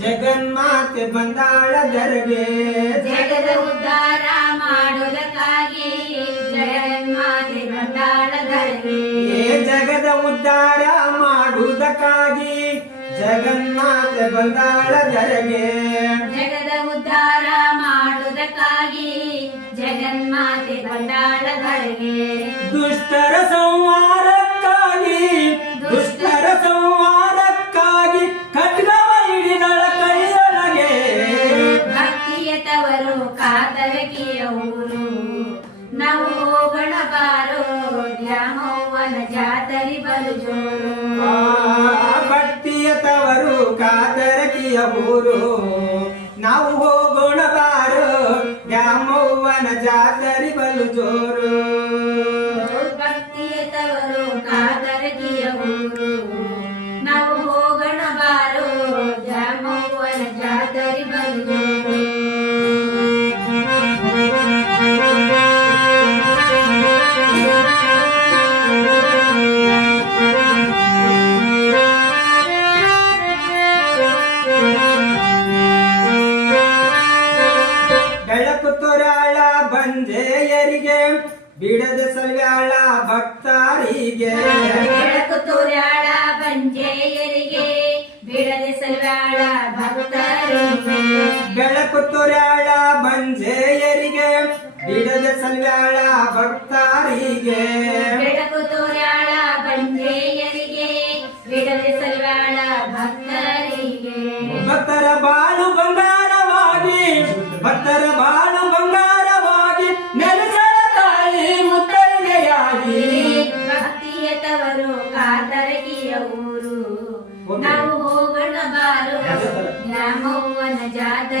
ಜಗನ್ಮಾತೆ ಬಂದಾಳ ದರ್ಗೆ ಜಗದ ಉದ್ಧಾರ ಮಾಡುವುದಕ್ಕಾಗಿ ಜಗನ್ಮಾತೆ ಬಂದಾಳ ದರ್ಗೆ ಜಗದ ಉದ್ಧಾರ ಮಾಡುವುದಕ್ಕಾಗಿ ಜಗನ್ಮಾತೆ ಬಂದಾಳ ದರ್ಗೆ ಜಗದ ಉದ್ಧಾರ ಮಾಡುವುದಕ್ಕಾಗಿ ಜಗನ್ಮಾತೆ ಬಂದಾಳ ದರ್ಗೆ ದುಷ್ಟರ ಸಂಹಾರಕ್ಕಾಗಿ ಕಾತರಕಿಯ ನಾವು ಹೋಗೋಣ ಬಾರೋ ದ್ಯಾಮವ್ವನ ಜಾತರಿ ಬಲು ಜೋರು ಭಕ್ತಿಯ ತವರು ಕಾತರಕಿಯ ಊರು. ನಾವು ಹೋಗೋಣ ಬಾರು ದ್ಯಾಮವ್ವನ ಜಾತರಿ ಬಲು ಜೋರು ಭಕ್ತಿಯ ತವರು ಕಾತರಕಿಯ ಊರು. ನಾವು ಹೋಗೋಣ ಬಾರೋ ದ್ಯಾಮವ್ವನ ಜಾತರಿ ಬಲು ಜೋರು ಬಂಜೆಯರಿಗೆ ಬಿಡದ ಸಲ್ಯಾಳ ಭಕ್ತಾರಿಗೆ. ಬೆಳಕು ತೋರ್ಯಾಳ ಬಂಜೆಯರಿಗೆ ಬಿಡದ ಸಲ್ಯಾಳ ಭಕ್ತರಿಗೆ. ಬೆಳಕು ತೊರಾಳ ಬಂಜೆಯರಿಗೆ ಬಿಡದ ಸಲ್ಯಾಳ ಭಕ್ತಾರಿಗೆ. ಬೆಳಕು ತೋರ್ಯಾಳ ನಾವು ಹೋಗೋಣ ಬಾರು ರಾಮವ್ವನ ಜಾತ